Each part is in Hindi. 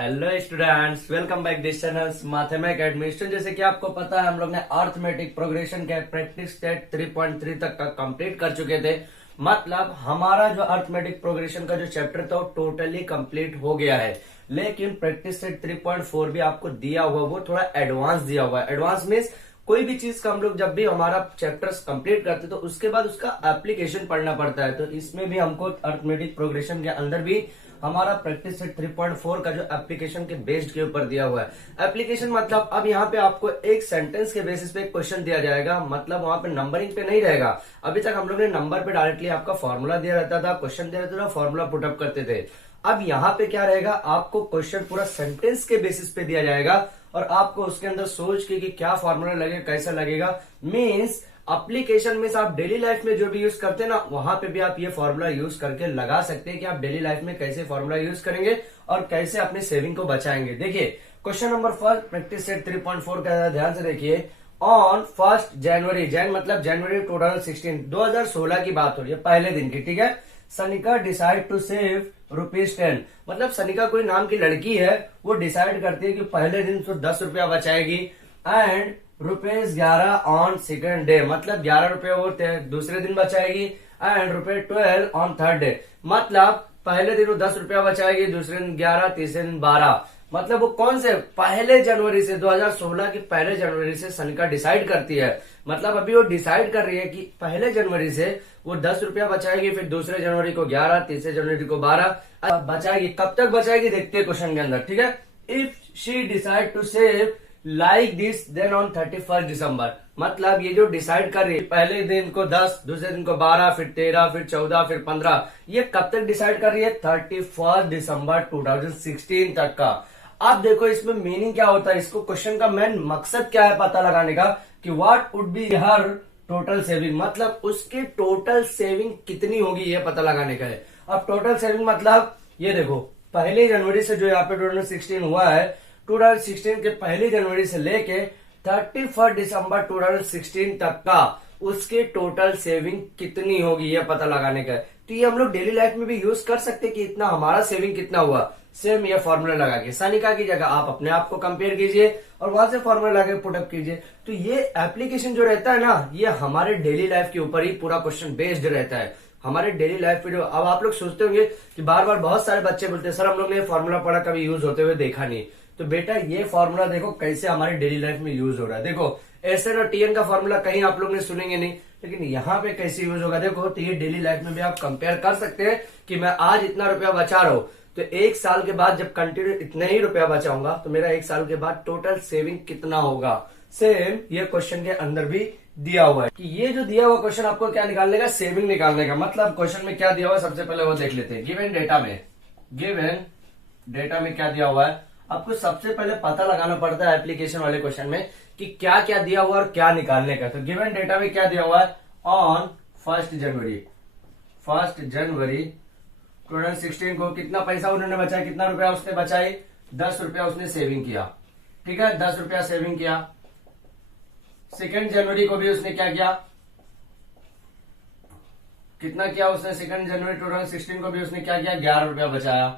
Hello students, welcome back this channel mathematics academy. जैसे कि आपको पता है, हम लोग ने अर्थमेटिक प्रोग्रेशन के प्रैक्टिस सेट 3.3 तक का कंप्लीट कर चुके थे। मतलब हमारा जो अर्थमेटिक प्रोग्रेशन का जो चैप्टर था वो टोटली कंप्लीट हो गया है। लेकिन प्रैक्टिस सेट 3.4 भी आपको दिया हुआ, वो थोड़ा एडवांस दिया हुआ है। एडवांस मीन्स कोई भी चीज का हम लोग जब भी हमारा चैप्टर्स कंप्लीट करते तो उसके बाद उसका एप्लीकेशन पढ़ना पड़ता है। तो इसमें भी हमको अर्थमेटिक प्रोग्रेशन के अंदर भी हमारा प्रैक्टिस सेट 3.4 का जो एप्लीकेशन के बेस्ड के ऊपर दिया हुआ है। एप्लीकेशन मतलब अब यहाँ पे आपको एक सेंटेंस के बेसिस पे एक क्वेश्चन दिया जाएगा। मतलब वहां पे नंबरिंग पे नहीं रहेगा। अभी तक हम लोग ने नंबर पे डायरेक्टली आपका फॉर्मूला दिया रहता था, क्वेश्चन दिया रहता था, फॉर्मूला पुटअप करते थे। अब यहाँ पे क्या रहेगा, आपको क्वेश्चन पूरा सेंटेंस के बेसिस पे दिया जाएगा और आपको उसके अंदर सोच के कि क्या फॉर्मूला लगेगा, कैसा लगेगा। मीन्स एप्लीकेशन में आप डेली लाइफ में जो भी यूज करते हैं ना, वहां पे भी आप ये फॉर्मूला यूज करके लगा सकते हैं कि आप डेली लाइफ में कैसे फॉर्मूला यूज करेंगे और कैसे अपने सेविंग को बचाएंगे। देखिए question number first practice set 3.4 का ध्यान से देखिए। ऑन 1 जनवरी, जैन मतलब जनवरी 2016 की बात हो रही है, पहले दिन की, ठीक है। सनिका डिसाइड टू सेव ₹10, मतलब सनिका कोई नाम की लड़की है, वो डिसाइड करती है कि पहले दिन तो 10 रुपया बचाएगी। एंड ₹11 ऑन सेकंड डे, मतलब 11 रुपये वो दूसरे दिन बचाएगी। एंड ₹12 ऑन थर्ड डे, मतलब पहले दिन वो 10 रुपया बचाएगी, दूसरे दिन 11, तीसरे दिन 12। मतलब वो कौन से पहले जनवरी से 2016 के पहले जनवरी से सनिका डिसाइड करती है। मतलब अभी वो डिसाइड कर रही है कि पहले जनवरी से वो 10 रुपया बचाएगी, फिर दूसरे जनवरी को 11, तीसरे जनवरी को 12 बचाएगी। कब तक बचाएगी देखते हैं क्वेश्चन के अंदर, ठीक है। If she decide to save like this then on 31 December, मतलब ये जो डिसाइड कर रही है पहले दिन को 10, दूसरे दिन को 12, फिर 13, फिर 14, फिर 15, ये कब तक डिसाइड कर रही है, 31 दिसंबर 2016 तक का। अब देखो इसमें मीनिंग क्या होता है, इसको क्वेश्चन का मेन मकसद क्या है पता लगाने का कि what would be her total saving, मतलब उसकी टोटल सेविंग कितनी होगी ये पता लगाने का है। अब टोटल सेविंग मतलब ये देखो, पहली जनवरी से जो यहाँ पे 2016 हुआ है, 2016 के पहली जनवरी से लेके 31 दिसंबर 2016 तक का उसकी टोटल सेविंग कितनी होगी ये पता लगाने का है। तो ये हम लोग डेली लाइफ में भी यूज कर सकते हैं कि इतना हमारा सेविंग कितना हुआ। सेम ये फॉर्मूला लगा के सनिका की जगह आप अपने आप को कंपेयर कीजिए और वहां से फॉर्मूला लगा के पुटअप कीजिए। तो ये एप्लीकेशन जो रहता है ना, ये हमारे डेली लाइफ के ऊपर ही पूरा क्वेश्चन बेस्ड रहता है। हमारे डेली लाइफ पे जो अब आप लोग सोचते होंगे कि बार बार बहुत सारे बच्चे बोलते हैं सर हम लोग ने फॉर्मूला पढ़ा, कभी यूज होते हुए देखा नहीं। तो बेटा ये फॉर्मूला देखो कैसे हमारी डेली लाइफ में यूज हो रहा है। देखो एसएन और टीएन का फॉर्मूला कहीं आप लोग ने सुनेंगे नहीं, लेकिन यहाँ पे कैसे यूज होगा देखो। तो ये डेली लाइफ में भी आप कंपेयर कर सकते हैं कि मैं आज इतना रुपया बचा रहा हूं, तो एक साल के बाद जब कंटिन्यू इतना ही रुपया बचाऊंगा तो मेरा एक साल के बाद टोटल सेविंग कितना होगा। सेम ये क्वेश्चन के अंदर भी दिया हुआ है कि ये जो दिया हुआ क्वेश्चन आपको क्या निकालने का, सेविंग निकालने का। मतलब क्वेश्चन में क्या दिया हुआ है सबसे पहले वो देख लेते हैं। गिवन डेटा में क्या दिया हुआ है, आपको सबसे पहले पता लगाना पड़ता है एप्लीकेशन वाले क्वेश्चन में कि क्या क्या दिया हुआ और क्या निकालने का। तो गिवन डेटा में क्या दिया हुआ है, ऑन 1 जनवरी 2016 को कितना पैसा उन्होंने बचाया, कितना रुपया उसने बचाई, 10 रुपया उसने सेविंग किया, ठीक है, 10 रुपया सेविंग किया। 2 जनवरी को भी उसने क्या किया, कितना किया उसने, 2 जनवरी 2016 को भी उसने क्या किया, 11 रुपया बचाया,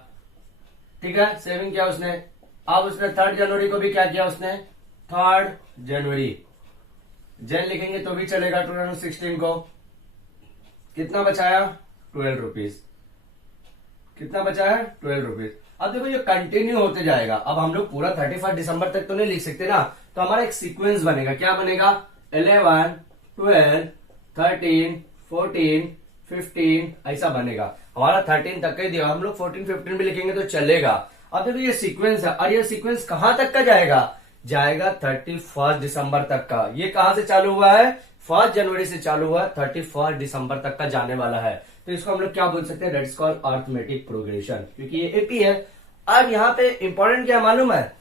ठीक है, सेविंग किया उसने। अब उसने 3 जनवरी को भी क्या किया उसने, 3 जनवरी जैन लिखेंगे तो भी चलेगा। 2016 को कितना बचाया, 12 रुपीज, कितना बचाया, 12 रुपीज। अब देखो ये कंटिन्यू होते जाएगा। अब हम लोग पूरा 31 दिसंबर तक तो नहीं लिख सकते ना, तो हमारा एक सीक्वेंस बनेगा। क्या बनेगा, 11, 12, 13, 14, 15 ऐसा बनेगा। हमारा 13 तक का ही दिया, हम लोग 14, 15 भी लिखेंगे तो चलेगा। अब देखो ये सीक्वेंस है और ये सीक्वेंस कहां तक का जाएगा 31 दिसंबर तक का। ये कहां से चालू हुआ है, 1 जनवरी से चालू हुआ, 31 दिसंबर तक का जाने वाला है। तो इसको हम लोग क्या बोल सकते हैं, दैट्स कॉल्ड अर्थमेटिक प्रोग्रेशन, क्योंकि ये एपी है। अब यहाँ पे इंपॉर्टेंट क्या मालूम है,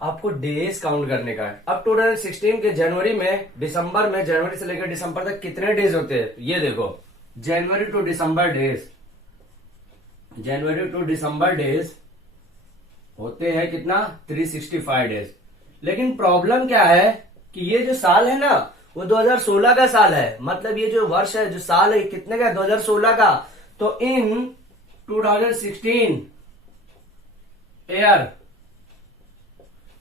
आपको डेज काउंट करने का है। अब 2016 के जनवरी में, दिसंबर में, जनवरी से लेकर दिसंबर तक कितने डेज होते हैं, ये देखो जनवरी टू डिसंबर डेज होते हैं कितना, 365 डेज। लेकिन प्रॉब्लम क्या है कि ये जो साल है ना वो 2016 का साल है। मतलब ये जो वर्ष है, जो साल है, कितने का, 2016 का। तो इन 2016 ईयर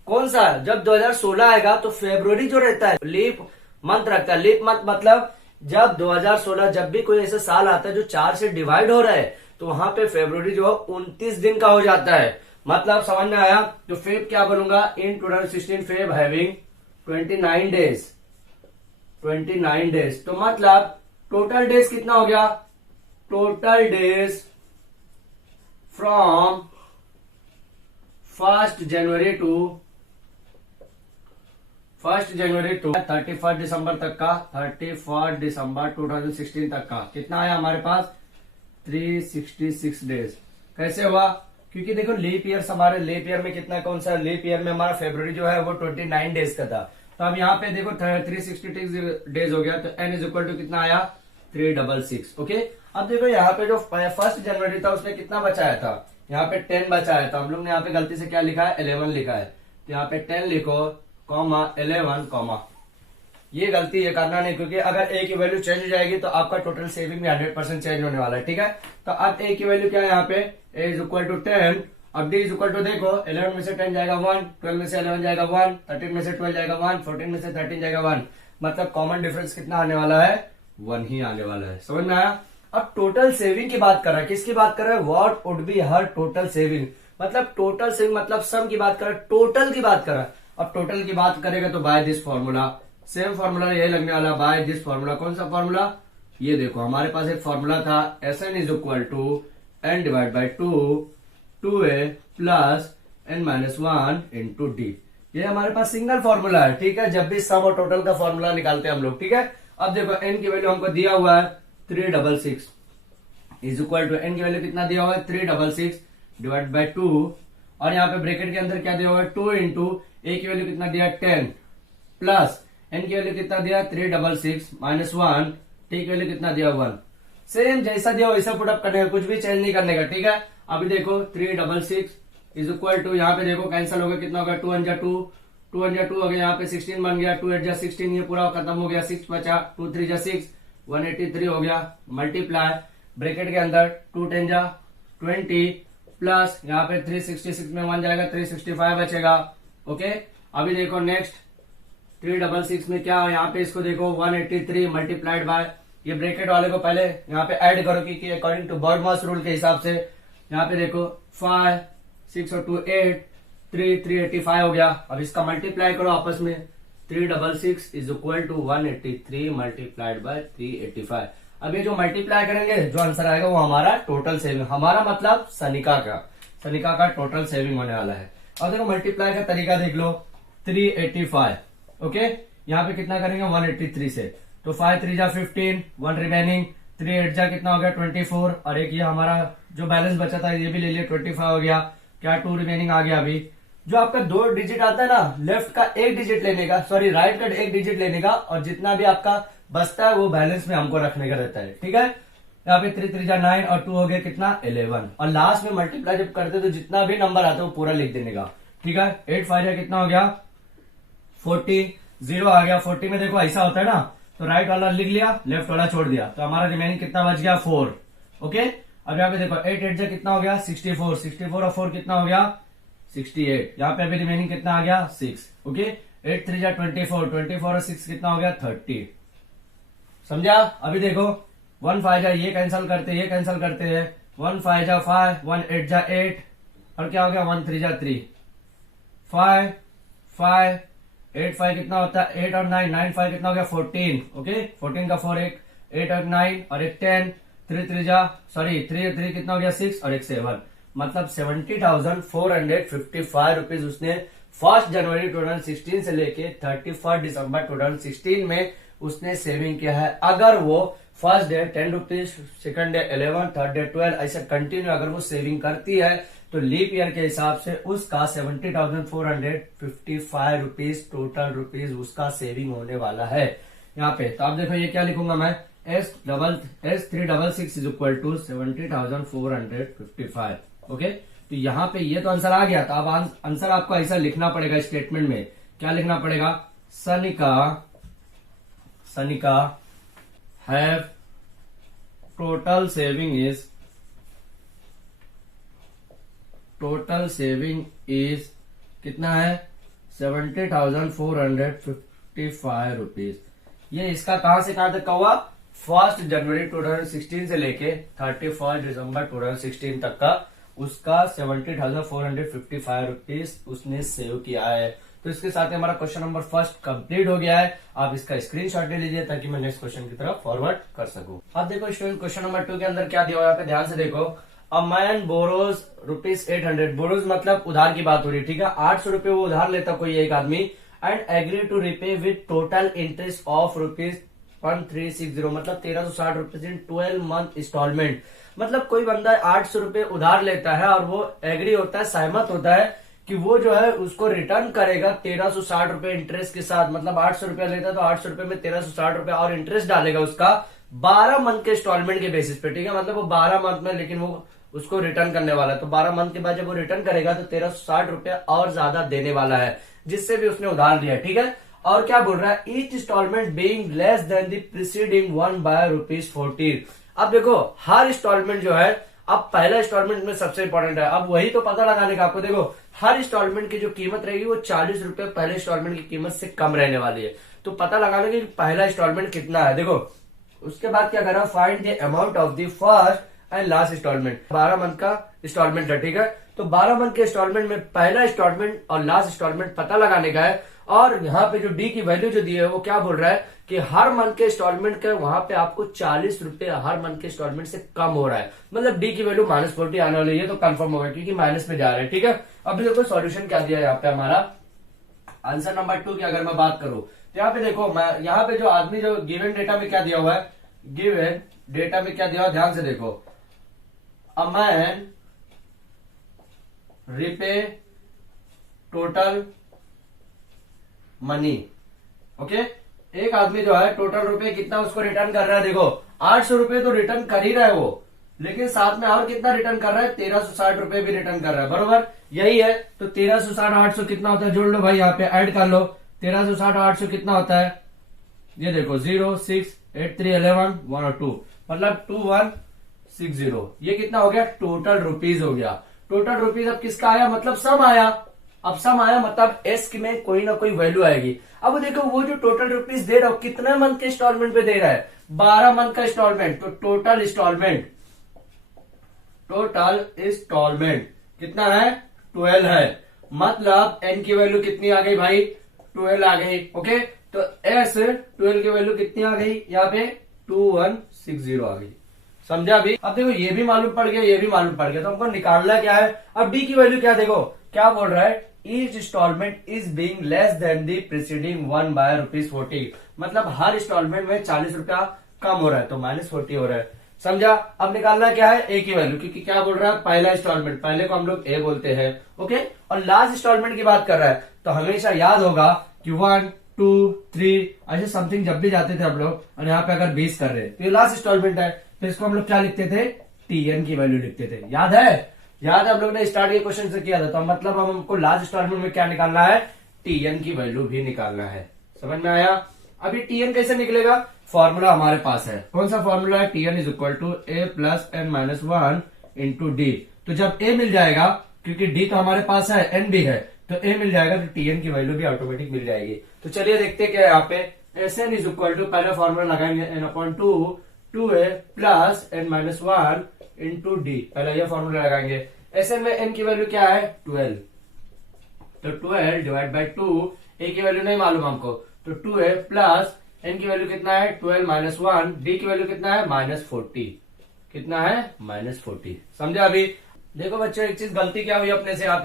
कौन सा, जब 2016 आएगा तो फेब्रुवरी जो रहता है लीप मंथ रखता है। लीप मंथ मतलब जब 2016 जब भी कोई ऐसा साल आता है जो 4 से डिवाइड हो रहा है तो वहां पे फेब्रुवरी जो 29 दिन का हो जाता है। मतलब समझ में आया। तो फेब क्या बनूंगा, in 2016 Feb having 29 days, 29 days. तो मतलब टोटल डेज कितना हो गया, total days from 1 January to 31 December तक का, 31 दिसंबर 2016 तक का कितना आया हमारे पास, 366 डेज। कैसे हुआ, क्योंकि देखो लीप ईयर, हमारे लीप ईयर में कितना, कौन सा लीप ईयर में हमारा फेब्रुवरी जो है वो 29 डेज का था। तो अब यहाँ पे देखो 366 डेज हो गया, तो n इज इक्वल टू कितना आया, 366। ओके, अब देखो यहाँ पे जो 1 जनवरी था उसमें कितना बचाया था, यहाँ पे 10 बचाया था। हम लोग ने यहाँ पे गलती से क्या लिखा है, 11 लिखा है। तो यहाँ पे 10 लिखो, कॉमा 11, कॉमा। ये गलती ये करना नहीं, क्योंकि अगर ए की वैल्यू चेंज हो जाएगी तो आपका टोटल सेविंग भी 100% चेंज होने वाला है। ठीक है, तो अब ए की वैल्यू क्या है यहाँ पे, ए इज इक्वल टू 10। अब डी इज इक्वल टू देखो 11 में से 10 जाएगा 1, 12 में से 11 जाएगा 1, 13 में से 12 जाएगा 1, 14 में से 13 जाएगा 1। मतलब कॉमन डिफरेंस कितना आने वाला है, 1 ही आने वाला है। समझ में आया। अब टोटल सेविंग की बात कर रहा है, किसकी बात कर रहा है, what would be her total saving. मतलब टोटल सेविंग मतलब सम की बात कर रहा है, टोटल की बात कर रहा है। अब टोटल की बात करेगा तो by this formula, same formula यही लगने वाला, बाय दिस फॉर्मूला। कौन सा फॉर्मूला, ये देखो हमारे पास एक फॉर्मूला था, Sn is equal to n divide by 2a plus n minus 1 into D. ये हमारे पास सिंगल फॉर्मूला है। ठीक है, जब भी सम और टोटल का फॉर्मूला निकालते हैं हम लोग। ठीक है, अब देखो n की वैल्यू हमको दिया हुआ है 366 इज इक्वल टू, n की वैल्यू कितना दिया हुआ है, 366 डिवाइड बाई 2, और यहाँ पे ब्रैकेट के अंदर क्या दिया हुआ है, 2 इंटू ए की वैल्यू कितना दिया 10 प्लस एन की वैल्यू कितना दिया 366 माइनस 1, टी की वैल्यू कितना दिया 1। सेम जैसा दिया वैसा पुटअप करने का, कुछ भी चेंज नहीं करने का। ठीक है, अभी देखो 366 इज इक्वल टू, यहाँ पे देखो कैंसिल हो गया, कितना होगा 2 1 2, 2 1 2 हो गया, यहाँ पे 16 बन गया, 2 8 16, ये पूरा खत्म हो गया, 6 बचा, 2 3 6, 183 हो गया। मल्टीप्लाई ब्रैकेट के अंदर 2 10 20 प्लस यहाँ पे 366 में 1 जाएगा, 365 बचेगा। ओके, अभी देखो नेक्स्ट 366 में क्या, यहाँ पे इसको देखो 183 मल्टीप्लाइड बाय, ये ब्रैकेट वाले को पहले यहाँ पे ऐड करो कि अकॉर्डिंग टू बर्डमॉस रूल के हिसाब से। यहाँ पे देखो 5 6 और 2 8, 385 हो गया। अब इसका मल्टीप्लाई करो आपस में, 366 is equal to 183 multiplied by 385। अब ये जो मल्टीप्लाई करेंगे जो आंसर आएगा वो हमारा टोटल सेविंग, हमारा मतलब सनिका का टोटल सेविंग होने वाला है। अब देखो मल्टीप्लाई का तरीका देख लो, 385। ओके, यहाँ पे कितना करेंगे 183 से, तो 5 3 जा 15, 1 रिमेनिंग, 3 8 जा कितना हो गया 24, और एक ये हमारा जो बैलेंस बचा था ये भी ले लिया 25 हो गया। क्या 2 रिमेनिंग आ गया। अभी जो आपका 2 डिजिट आता है ना, लेफ्ट का 1 डिजिट लेने का, सॉरी राइट का 1 डिजिट लेने का, और जितना भी आपका बचता है वो बैलेंस में हमको रखने का रहता है। ठीक है, यहाँ पे 3 3 जा 9 और 2 हो गया कितना 11, और लास्ट में मल्टीप्लाई जब करते तो जितना भी नंबर आता है वो पूरा लिख देने का। ठीक है, 8 5 जा कितना हो गया 40, 0 आ गया। 40 में देखो ऐसा होता है ना, तो राइट वाला लिख लिया, लेफ्ट वाला छोड़ दिया, तो हमारा रिमेनिंग कितना बच गया 4। ओके, अब यहाँ पे देखो 8 8 जा कितना हो गया 64, 64 और 4 कितना हो गया 68। यहाँ पे अभी रिमेनिंग कितना आ गया 6। ओके, 8 3 जा 24, 24 और 6 कितना हो गया 30। समझा। अभी देखो 1 5 जा ये कैंसिल करते हैं, ये कैंसिल करते हैं, 1 5 जा 5, 1 8 जा 8, और क्या हो गया 1 3 जा 3, 5 5 8 5 कितना होता है 8 और 9, 9 5 कितना हो गया 14। ओके, 14 का 4 एक 8 और 9 और एक 10, 3 3 जा सॉरी 3 3 कितना हो गया 6 और एक 7, मतलब 70,455 रुपीज उसने 1 जनवरी 2016 से लेके 31 दिसंबर 2016 में उसने सेविंग किया है। अगर वो first day 10 rupees, second day 11, third day 12, ऐसे कंटिन्यू अगर वो सेविंग करती है तो लीप ईयर के हिसाब से उसका 70,455 रुपीज टोटल रुपीज उसका सेविंग होने वाला है यहाँ पे। तो आप देखो ये क्या लिखूंगा मैं, S366 is equal to 70,455। Okay, तो यहाँ पे ये तो आंसर आ गया। तो अब आंसर आपको ऐसा लिखना पड़ेगा स्टेटमेंट में, क्या लिखना पड़ेगा, Sanika have total saving is total saving is कितना है 70,455 रुपीज। ये इसका कहां से कहां तक का हुआ 1 जनवरी 2016 से लेके 31 दिसंबर 2016 तक का उसका 70,455 रुपीज उसने सेव किया है। तो इसके साथ ही हमारा क्वेश्चन नंबर फर्स्ट कंप्लीट हो गया है। आप इसका स्क्रीनशॉट ले लीजिए ताकि मैं नेक्स्ट क्वेश्चन की तरफ फॉरवर्ड कर सकूं। अब देखो स्टूडेंट क्वेश्चन नंबर 2 के अंदर क्या दिया हुआ है, यहाँ पे ध्यान से देखो। अ मैन बोरोज ₹800, बोरोज मतलब उधार की बात हो रही है, ठीक है। 800 रुपए वो उधार लेता कोई एक आदमी, and agree to repay with total interest of ₹1360, मतलब 1360 रुपीज इन 12 मंथ इंस्टॉलमेंट। मतलब कोई बंदा 800 रुपए उधार लेता है और वो एग्री होता है, सहमत होता है कि वो जो है उसको रिटर्न करेगा 1360 रुपए इंटरेस्ट के साथ। मतलब 800 रुपया लेता है तो 800 रुपए में 1360 रुपया और इंटरेस्ट डालेगा उसका 12 मंथ के इंस्टॉलमेंट के बेसिस पे, ठीक है। मतलब वो 12 मंथ में, लेकिन वो उसको रिटर्न करने वाला है, तो 12 मंथ के बाद जब वो रिटर्न करेगा तो 1360 रुपया और ज्यादा देने वाला है जिससे भी उसने उधार लिया, ठीक है। और क्या बोल रहा है, each installment being less than the preceding one by ₹14। अब देखो हर इंस्टॉलमेंट जो है, अब पहला इंस्टॉलमेंट में सबसे इंपॉर्टेंट है, अब वही तो पता लगाने का आपको। देखो हर इंस्टॉलमेंट की जो कीमत रहेगी वो 40 रुपए पहले इंस्टॉलमेंट की कीमत से कम रहने वाली है। तो पता लगाने की पहला इंस्टॉलमेंट कितना है। देखो उसके बाद क्या करना, find the amount of the first and last installment. 12 month का इंस्टॉलमेंट है, ठीक है। तो 12 मंथ के इंस्टॉलमेंट में पहला इंस्टॉलमेंट और लास्ट इंस्टॉलमेंट पता लगाने का है। और यहाँ पे जो डी की वैल्यू जो दी है वो क्या बोल रहा है कि हर मंथ के इंस्टॉलमेंट का वहां पे आपको 40 रुपए हर मंथ के इंस्टॉलमेंट से कम हो रहा है। मतलब डी की वैल्यू -40 आने वाली है, तो कंफर्म होगा क्योंकि माइनस में जा रहे हैं, ठीक है। अब देखो सॉल्यूशन क्या दिया है यहाँ पे हमारा आंसर नंबर 2 की अगर मैं बात करूं तो यहाँ पे देखो, मैं यहाँ पे जो आदमी जो गिवन डेटा में क्या दिया हुआ है, गिवन डेटा में क्या दिया हुआ ध्यान से देखो। A man repay total money, okay. एक आदमी जो है टोटल रुपए कितना उसको रिटर्न कर रहा है, देखो 800 रुपए तो रिटर्न कर ही रहा है वो, लेकिन साथ में और कितना रिटर्न कर रहा है 1360 रुपए भी रिटर्न कर रहा है, बरोबर यही है। तो 1360 800 कितना होता है, जोड़ लो भाई, यहाँ पे ऐड कर लो। 1360 800 कितना होता है, ये देखो 0 6 8 3 11 1 और 2, मतलब 2160। ये कितना हो गया, टोटल रुपीज हो गया। टोटल रुपीज अब किसका आया, मतलब सम आया। अब सम आया मतलब एस में कोई ना कोई वैल्यू आएगी। अब देखो वो जो टोटल रुपीज दे रहा हो कितना मंथ के इंस्टॉलमेंट पे दे रहा है, 12 मंथ का इंस्टॉलमेंट। तो टोटल इंस्टॉलमेंट कितना है, 12 है। मतलब एन की वैल्यू कितनी आ गई भाई, 12 आ गई, ओके। तो एस 12 की वैल्यू कितनी आ गई, यहाँ पे 2160 आ गई, समझा अभी। अब देखो ये भी मालूम पड़ गया, ये भी मालूम पड़ गया, तो हमको निकालना क्या है। अब डी की वैल्यू क्या, देखो क्या बोल रहा है, each installment is being less than the preceding one by ₹40। मतलब हर इंस्टॉलमेंट में 40 रुपया कम हो रहा है, तो -40 हो रहा है, समझा। अब निकालना क्या है, ए की वैल्यू, क्योंकि क्या बोल रहा है पहला इंस्टॉलमेंट, पहले को हम लोग ए बोलते हैं, ओके। और लास्ट इंस्टॉलमेंट की बात कर रहा है, तो हमेशा याद होगा कि 1 2 3 ऐसे समथिंग जब भी जाते थे हम लोग, और यहाँ पे अगर 20 कर रहे हैं तो ये लास्ट इंस्टॉलमेंट है, तो इसको हम लोग क्या लिखते थे, टीएन की वैल्यू लिखते थे। याद है हम लोग ने स्टार्ट के क्वेश्चन से किया था। तो मतलब हम हमको लास्ट इंस्टॉलमेंट में क्या निकालना है, टीएन की वैल्यू भी निकालना है, समझ में आया। अभी टीएन कैसे निकलेगा, फॉर्मूला हमारे पास है। कौन सा फॉर्मूला है, T N is equal to A plus N minus 1 into D. तो जब ए मिल जाएगा, क्योंकि डी तो हमारे पास है, एन भी है, तो ए मिल जाएगा तो टीएन की वैल्यू भी ऑटोमेटिक मिल जाएगी। तो चलिए देखते क्या है यहाँ पे, S N is equal to, पहले फॉर्मूला लगाएंगे n/2 2a plus N minus 1 into D, पहले ये फॉर्मूला लगाएंगे। एस एन में एन की वैल्यू क्या है, 12, तो 12 डिवाइड बाई 2, ए की वैल्यू नहीं मालूम हमको, तो 2a प्लस एन की वैल्यू कितना है 12 माइनस 1, डी की वैल्यू कितना है -40, कितना है -40, समझा अभी। देखो बच्चों एक चीज गलती क्या हुई अपने से, यहाँ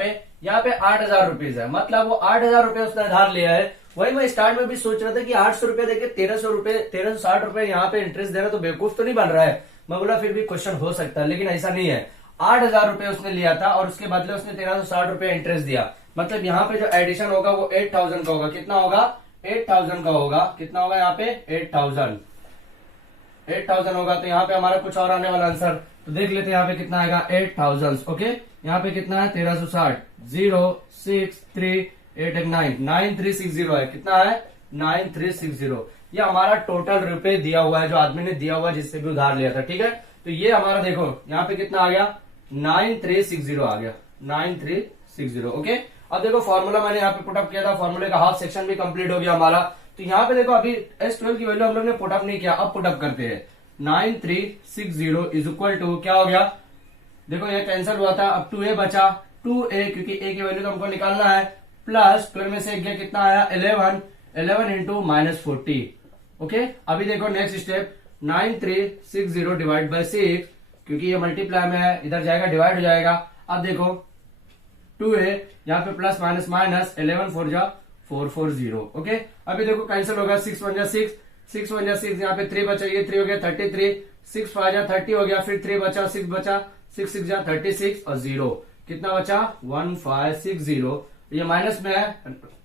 पे 8000 रुपीज है, मतलब वो 8000 रुपए उसने उधार लिया है। वही मैं स्टार्ट में भी सोच रहा था कि 800 रुपए देके 1360 रुपए यहाँ पे इंटरेस्ट दे रहा, तो बेवकूफ तो नहीं बन रहा है। मैं बोला फिर भी क्वेश्चन हो सकता है, लेकिन ऐसा नहीं है। 8000 रुपए उसने लिया था और उसके बदले उसने 1360 रुपए इंटरेस्ट दिया, मतलब यहाँ पे जो एडिशन होगा वो 8000 का होगा। कितना होगा, 8000 का होगा। कितना होगा यहाँ पे 8000 होगा। तो यहाँ पे हमारा कुछ और आने वाला आंसर, तो देख लेते हैं यहाँ पे कितना आएगा 8000, ओके। यहाँ पे कितना है 1360, 0 6 3 8 9 9360 है, कितना है 9360। ये हमारा टोटल रुपए दिया हुआ है जो आदमी ने दिया हुआ है जिससे भी उधार लिया था, ठीक है। तो ये हमारा देखो यहाँ पे कितना आ गया 9360 आ गया, 9360। ओके, अब देखो फॉर्मूला मैंने यहाँ पे पुटअप किया था, फॉर्मूले का हाफ सेक्शन भी कंप्लीट हो गया हमारा। तो यहाँ पे देखो अभी S12 की वैल्यू हम लोग ने पुटअप नहीं किया, अब पुटअप करते हैं। 9360 इज इक्वल टू क्या हो गया, देखो ये कैंसिल हुआ था, अब 2a बचा, 2a क्योंकि a की वैल्यू तो हमको निकालना है, प्लस 12 में से एक गया कितना आया 11 इंटू -40। ओके, अभी देखो नेक्स्ट स्टेप 9360 डिवाइड बाय 6, क्योंकि ये मल्टीप्लाई में है, इधर जाएगा डिवाइड हो जाएगा। अब देखो 2a यहाँ पे प्लस माइनस माइनस 11 4 जा 440। ओके, अभी देखो कैंसिल होगा, 6 1 जा 6, 6 1 जा 6, यहाँ पे 3 बचा, ये 3 हो गया 33, 6 5 जा 30 हो गया, फिर 3 बचा, 6 बचा, 6 6 जा 36 और 0 कितना बचा 1560। ये माइनस में है,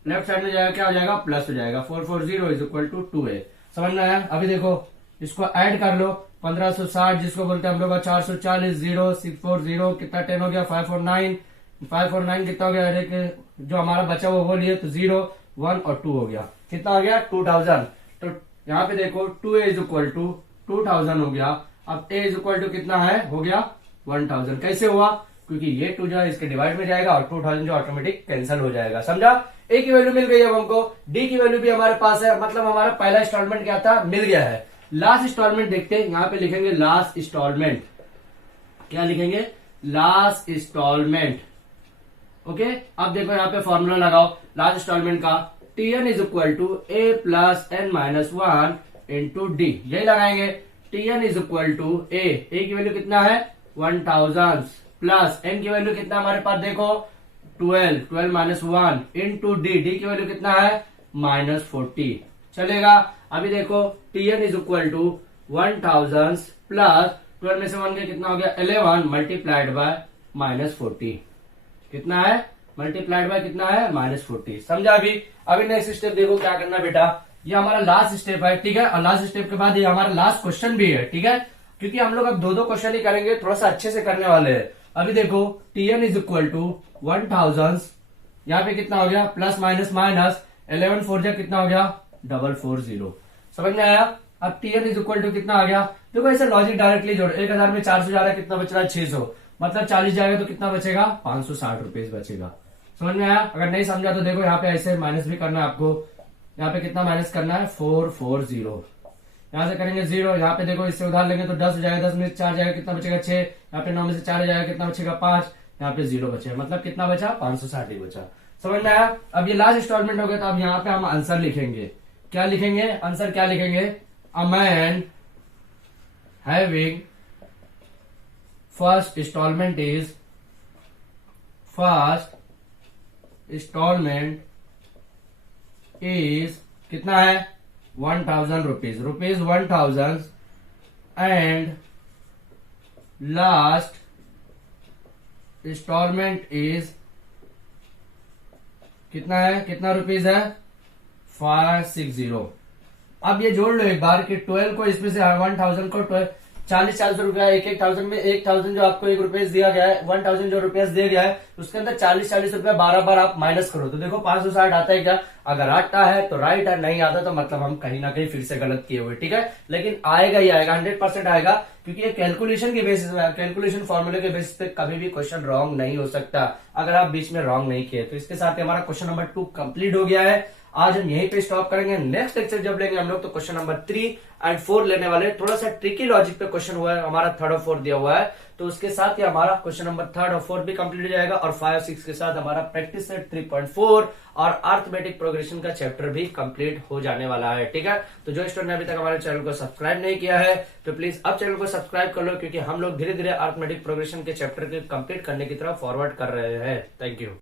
लेफ्ट साइड में जाएगा क्या हो जाएगा, प्लस हो जाएगा। 440 इज इक्वल टू 2a। समझ में आया? अभी देखो इसको ऐड कर लो, 1560 जिसको बोलते हैं हम लोग 440, 0 640 कितना 10 हो गया, 549, 549 कितना हो गया, अरे जो हमारा बचा वो लिए तो 0 1 और 2 हो गया, कितना हो गया 2000। तो यहाँ पे देखो 2a इज इक्वल टू 2000 हो गया। अब a इज इक्वल टू कितना है, हो गया 1000। कैसे हुआ, क्योंकि ये 2 जो है इसके डिवाइड में जाएगा और 2000 जो ऑटोमेटिक कैंसिल हो जाएगा। समझा? a की वैल्यू मिल गई, अब हमको d की वैल्यू भी हमारे पास है, मतलब हमारा पहला इंस्टॉलमेंट क्या था, मिल गया है। लास्ट इंस्टॉलमेंट देखते हैं, यहाँ पे लिखेंगे लास्ट इंस्टॉलमेंट, क्या लिखेंगे, लास्ट इंस्टॉलमेंट। ओके, अब देखो यहाँ पे फॉर्मूला लगाओ लास्ट इंस्टॉलमेंट का, tn is equal to a plus n minus 1 into D, यही लगाएंगे। tn is equal to a की वैल्यू कितना है 1000 प्लस n की वैल्यू कितना हमारे पास देखो 12 माइनस 1 इंटू डी की वैल्यू कितना है -40। चलेगा? अभी देखो tn is equal to 1000 plus 12 में से 1 गया कितना हो गया 11 मल्टीप्लाइड बाय -40, कितना है मल्टीप्लाइड बाय कितना है -40। समझा? अभी नेक्स्ट स्टेप देखो क्या करना बेटा, ये हमारा लास्ट स्टेप है, ठीक है, और लास्ट स्टेप के बाद ये हमारा लास्ट क्वेश्चन भी है, ठीक है, क्योंकि हम लोग अब दो क्वेश्चन ही करेंगे, थोड़ा सा अच्छे से करने वाले हैं। अभी देखो tn इज इक्वल टू 1000, यहाँ पे कितना हो गया प्लस माइनस माइनस 11 4 जा कितना हो गया 440। समझ में आया? अब tn इज इक्वल टू कितना आ गया, देखो ऐसे लॉजिक डायरेक्टली जोड़, 1000 में 400 जा रहा है, कितना बच रहा है 600, मतलब 40 जाएगा तो कितना बचेगा 560 रुपए बचेगा। समझ में आया? अगर नहीं समझा तो देखो यहाँ पे ऐसे माइनस भी करना है आपको, यहाँ पे कितना माइनस करना है 440, यहाँ से करेंगे 0, यहाँ पे देखो इससे उधार लेंगे तो 10 हो जाएगा, 10 में 4 जाएगा कितना बचेगा 6, यहाँ पे 9 में से 4 हो जाएगा कितना बचेगा 5, यहाँ पे 0 बचेगा, मतलब कितना बचा 560 ही बचा। समझ में आया? अब ये लास्ट इंस्टॉलमेंट हो गया, तो अब यहाँ पे हम आंसर लिखेंगे, क्या लिखेंगे, आंसर क्या लिखेंगे, a man having first installment is, first installment is कितना है 1000 rupees, rupees 1000 and last installment is कितना है, कितना रुपीज है 560। अब ये जोड़ लो एक बार कि 12 को इसमें से 1000 को 40 रुपया, एक 1000 में 1000 जो आपको 1 रुपये दिया गया है, 1000 जो रुपया दिया गया है उसके अंदर 40 रुपया 12 बार आप माइनस करो तो देखो 560 आता है क्या, अगर आता है तो राइट है, नहीं आता तो मतलब हम कहीं ना कहीं फिर से गलत किए हुए, ठीक है, लेकिन आएगा ही आएगा, 100% आएगा, क्योंकि ये कैलकुलेशन के बेसिस पे, कैलकुलेशन फॉर्मूले के बेसिस पे कभी भी क्वेश्चन रॉन्ग नहीं हो सकता अगर आप बीच में रॉन्ग नहीं किए। तो इसके साथ हमारा क्वेश्चन नंबर 2 कंप्लीट हो गया है। आज हम यहीं पे स्टॉप करेंगे, नेक्स्ट लेक्चर जब लेंगे हम लोग तो क्वेश्चन नंबर 3 एंड 4 लेने वाले। थोड़ा सा ट्रिकी लॉजिक पे क्वेश्चन हुआ है, हमारा 3rd और 4th दिया हुआ है, तो उसके साथ ही हमारा क्वेश्चन नंबर 3rd और 4th भी कंप्लीट हो जाएगा, और 5 6 के साथ हमारा प्रैक्टिस सेट 3.4 और अर्थमेटिक प्रोग्रेशन का चैप्टर भी कंप्लीट हो जाने वाला है, ठीक है। तो जो स्टूडेंट ने अभी तक हमारे चैनल को सब्सक्राइब नहीं किया है तो प्लीज अब चैनल को सब्सक्राइब कर लो, क्योंकि हम लोग धीरे धीरे अर्थमेटिक प्रोग्रेशन के चैप्टर के कंप्लीट करने की तरफ फॉरवर्ड कर रहे हैं। Thank you.